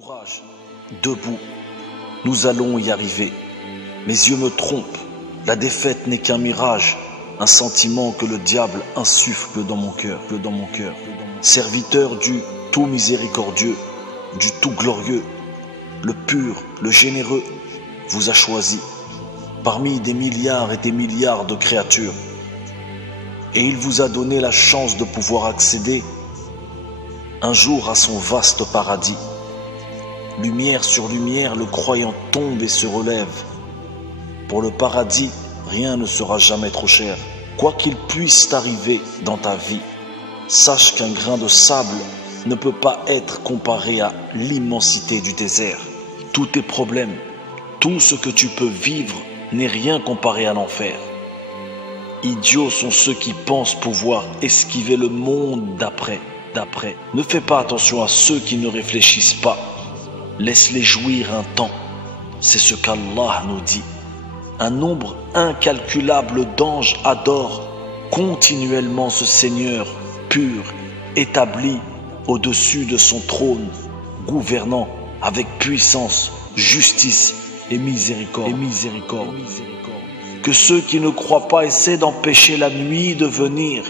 Courage, debout, nous allons y arriver. Mes yeux me trompent, la défaite n'est qu'un mirage, un sentiment que le diable insuffle dans mon cœur, Serviteur du tout miséricordieux, du tout glorieux, le pur, le généreux, vous a choisi parmi des milliards et des milliards de créatures. Et il vous a donné la chance de pouvoir accéder un jour à son vaste paradis. Lumière sur lumière, le croyant tombe et se relève. Pour le paradis, rien ne sera jamais trop cher. Quoi qu'il puisse t'arriver dans ta vie, sache qu'un grain de sable ne peut pas être comparé à l'immensité du désert. Tous tes problèmes, tout ce que tu peux vivre n'est rien comparé à l'enfer. Idiots sont ceux qui pensent pouvoir esquiver le monde d'après. Ne fais pas attention à ceux qui ne réfléchissent pas. Laisse-les jouir un temps, c'est ce qu'Allah nous dit. Un nombre incalculable d'anges adorent continuellement ce Seigneur pur, établi au-dessus de son trône, gouvernant avec puissance, justice et miséricorde. Que ceux qui ne croient pas essaient d'empêcher la nuit de venir,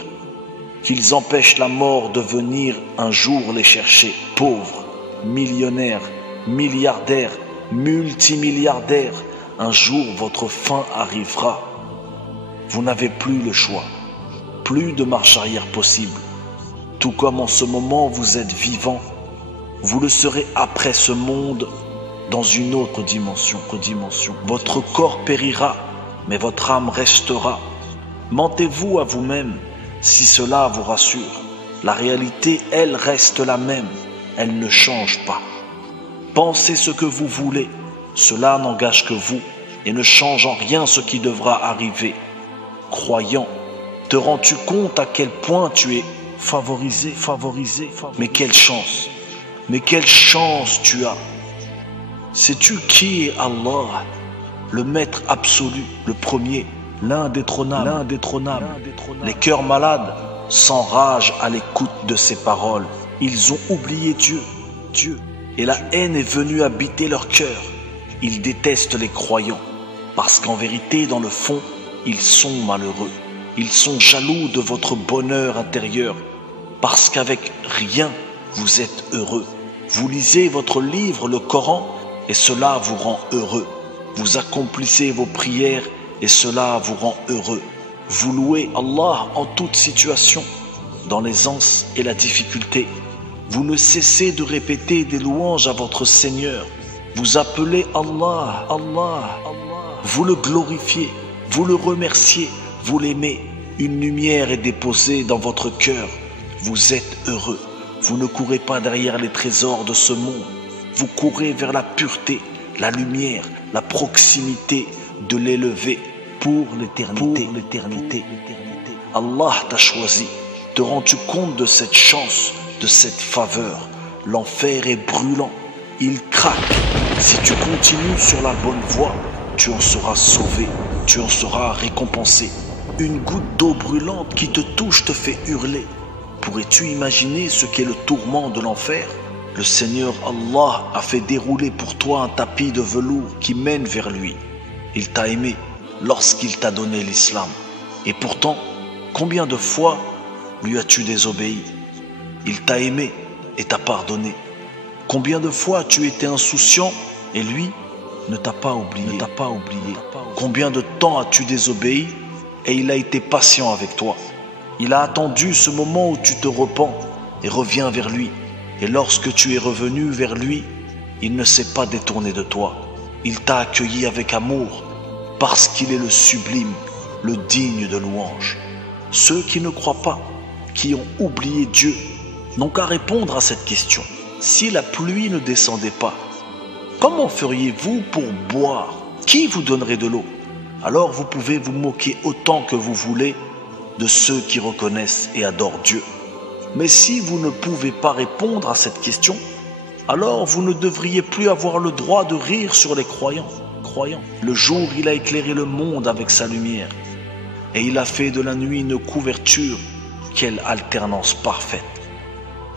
qu'ils empêchent la mort de venir un jour les chercher. Pauvres, millionnaires, milliardaires, multimilliardaires, un jour votre fin arrivera. Vous n'avez plus le choix, plus de marche arrière possible. Tout comme en ce moment vous êtes vivant, vous le serez après ce monde dans une autre dimension. Votre corps périra, mais votre âme restera. Mentez-vous à vous-même si cela vous rassure. La réalité, elle reste la même, elle ne change pas. Pensez ce que vous voulez, cela n'engage que vous et ne change en rien ce qui devra arriver. Croyant, te rends-tu compte à quel point tu es favorisé? Mais quelle chance tu as. Sais-tu qui est Allah, le maître absolu, le premier, l'indétrônable. Les cœurs malades s'enragent à l'écoute de ces paroles. Ils ont oublié Dieu. Et la haine est venue habiter leur cœur. Ils détestent les croyants, parce qu'en vérité, dans le fond, ils sont malheureux. Ils sont jaloux de votre bonheur intérieur, parce qu'avec rien, vous êtes heureux. Vous lisez votre livre, le Coran, et cela vous rend heureux. Vous accomplissez vos prières, et cela vous rend heureux. Vous louez Allah en toute situation, dans l'aisance et la difficulté. Vous ne cessez de répéter des louanges à votre Seigneur. Vous appelez Allah. Vous le glorifiez, vous le remerciez, vous l'aimez. Une lumière est déposée dans votre cœur. Vous êtes heureux. Vous ne courez pas derrière les trésors de ce monde. Vous courez vers la pureté, la lumière, la proximité de l'élevé pour l'éternité. Allah t'a choisi. Te rends-tu compte de cette chance, de cette faveur? L'enfer est brûlant, il craque. Si tu continues sur la bonne voie, tu en seras sauvé, tu en seras récompensé. Une goutte d'eau brûlante qui te touche te fait hurler. Pourrais-tu imaginer ce qu'est le tourment de l'enfer? Le Seigneur Allah a fait dérouler pour toi un tapis de velours qui mène vers lui. Il t'a aimé lorsqu'il t'a donné l'islam. Et pourtant, combien de fois lui as-tu désobéi? Il t'a aimé et t'a pardonné. Combien de fois tu étais insouciant et lui ne t'a pas oublié. Combien de temps as-tu désobéi et il a été patient avec toi. Il a attendu ce moment où tu te repens et reviens vers lui. Et lorsque tu es revenu vers lui, il ne s'est pas détourné de toi. Il t'a accueilli avec amour parce qu'il est le sublime, le digne de louange. Ceux qui ne croient pas, qui ont oublié Dieu, n'ont qu'à répondre à cette question. Si la pluie ne descendait pas, comment feriez-vous pour boire? Qui vous donnerait de l'eau? Alors vous pouvez vous moquer autant que vous voulez de ceux qui reconnaissent et adorent Dieu. Mais si vous ne pouvez pas répondre à cette question, alors vous ne devriez plus avoir le droit de rire sur les croyants. Le jour, il a éclairé le monde avec sa lumière, et il a fait de la nuit une couverture. Quelle alternance parfaite!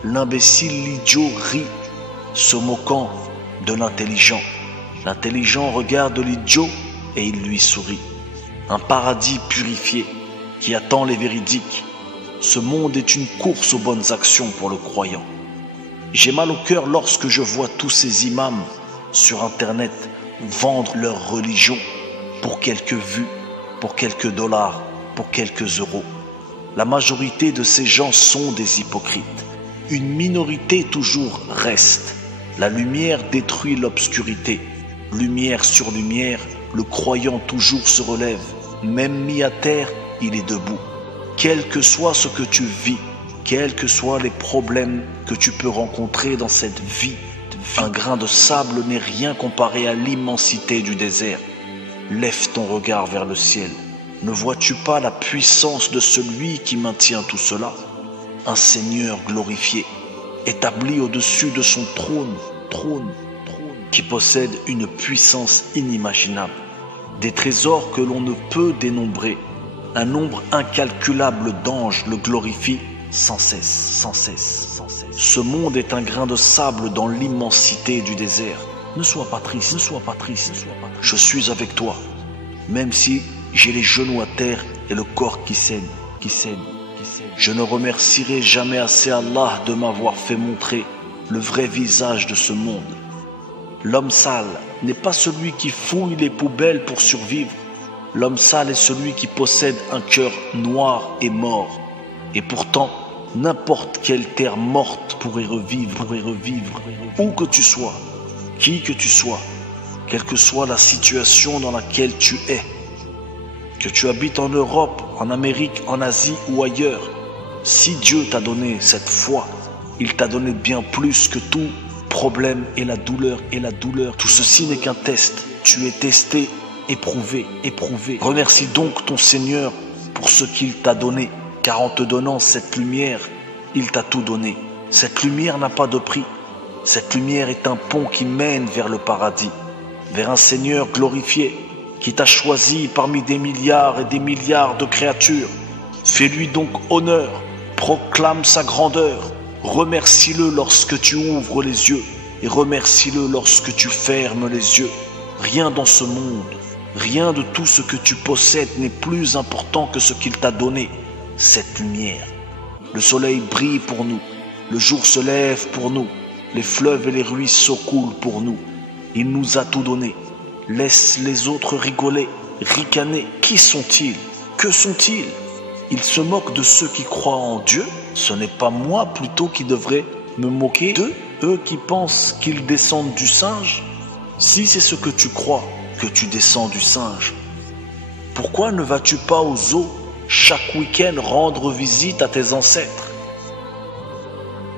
L'imbécile, l'idiot rit se moquant de l'intelligent. L'intelligent regarde l'idiot et il lui sourit. Un paradis purifié qui attend les véridiques. Ce monde est une course aux bonnes actions pour le croyant. J'ai mal au cœur lorsque je vois tous ces imams sur Internet vendre leur religion pour quelques vues, pour quelques dollars, pour quelques euros. La majorité de ces gens sont des hypocrites. Une minorité toujours reste. La lumière détruit l'obscurité. Lumière sur lumière, le croyant toujours se relève. Même mis à terre, il est debout. Quel que soit ce que tu vis, quels que soient les problèmes que tu peux rencontrer dans cette vie, un grain de sable n'est rien comparé à l'immensité du désert. Lève ton regard vers le ciel. Ne vois-tu pas la puissance de celui qui maintient tout cela? Un Seigneur glorifié, établi au-dessus de son trône, qui possède une puissance inimaginable. Des trésors que l'on ne peut dénombrer. Un nombre incalculable d'anges le glorifient sans cesse. Ce monde est un grain de sable dans l'immensité du désert. Ne sois pas triste. Je suis avec toi, même si j'ai les genoux à terre et le corps qui saigne. Je ne remercierai jamais assez Allah de m'avoir fait montrer le vrai visage de ce monde. L'homme sale n'est pas celui qui fouille les poubelles pour survivre. L'homme sale est celui qui possède un cœur noir et mort. Et pourtant, n'importe quelle terre morte pourrait revivre. Où que tu sois, qui que tu sois, quelle que soit la situation dans laquelle tu es, que tu habites en Europe, en Amérique, en Asie ou ailleurs, si Dieu t'a donné cette foi, il t'a donné bien plus que tout problème et la douleur. Tout ceci n'est qu'un test. Tu es testé, éprouvé. Remercie donc ton Seigneur pour ce qu'il t'a donné, car en te donnant cette lumière, il t'a tout donné. Cette lumière n'a pas de prix. Cette lumière est un pont qui mène vers le paradis, vers un Seigneur glorifié qui t'a choisi parmi des milliards et des milliards de créatures. Fais-lui donc honneur, proclame sa grandeur, remercie-le lorsque tu ouvres les yeux et remercie-le lorsque tu fermes les yeux. Rien dans ce monde, rien de tout ce que tu possèdes n'est plus important que ce qu'il t'a donné, cette lumière. Le soleil brille pour nous, le jour se lève pour nous, les fleuves et les ruisseaux coulent pour nous. Il nous a tout donné. Laisse les autres rigoler, ricaner. Qui sont-ils? Que sont-ils? Ils se moquent de ceux qui croient en Dieu. Ce n'est pas moi plutôt qui devrais me moquer d'eux, eux qui pensent qu'ils descendent du singe. Si c'est ce que tu crois, que tu descends du singe, pourquoi ne vas-tu pas au zoo chaque week-end rendre visite à tes ancêtres?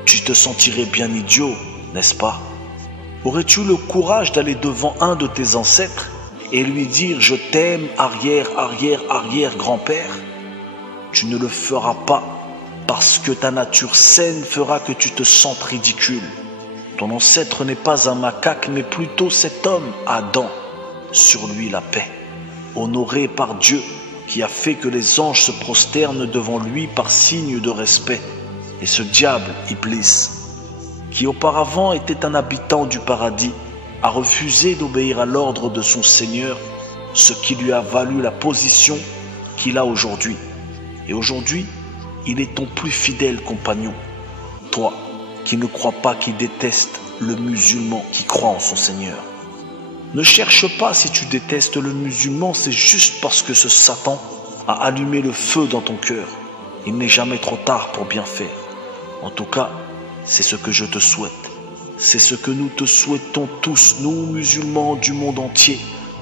Tu te sentirais bien idiot, n'est-ce pas? Aurais-tu le courage d'aller devant un de tes ancêtres et lui dire « Je t'aime, arrière-grand-père » ? Tu ne le feras pas parce que ta nature saine fera que tu te sentes ridicule. Ton ancêtre n'est pas un macaque mais plutôt cet homme, Adam, sur lui la paix, honoré par Dieu qui a fait que les anges se prosternent devant lui par signe de respect. Et ce diable, Iblis, qui auparavant était un habitant du paradis, a refusé d'obéir à l'ordre de son Seigneur, ce qui lui a valu la position qu'il a aujourd'hui. Et aujourd'hui, il est ton plus fidèle compagnon. Toi, qui ne crois pas, qui déteste le musulman qui croit en son Seigneur. Ne cherche pas si tu détestes le musulman, c'est juste parce que ce Satan a allumé le feu dans ton cœur. Il n'est jamais trop tard pour bien faire. En tout cas, c'est ce que je te souhaite. C'est ce que nous te souhaitons tous, nous musulmans du monde entier.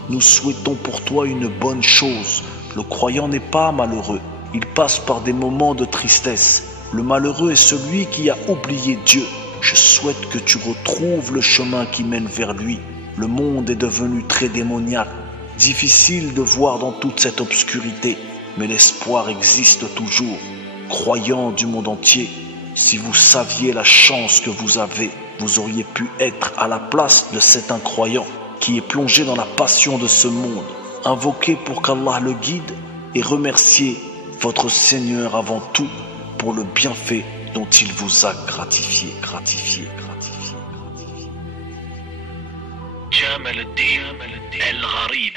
Nous souhaitons pour toi une bonne chose. Le croyant n'est pas malheureux. Il passe par des moments de tristesse. Le malheureux est celui qui a oublié Dieu. Je souhaite que tu retrouves le chemin qui mène vers lui. Le monde est devenu très démoniaque. Difficile de voir dans toute cette obscurité. Mais l'espoir existe toujours. Croyants du monde entier, si vous saviez la chance que vous avez, vous auriez pu être à la place de cet incroyant qui est plongé dans la passion de ce monde. Invoquez pour qu'Allah le guide et remerciez votre Seigneur avant tout pour le bienfait dont il vous a gratifié. جمال الدين الغريب.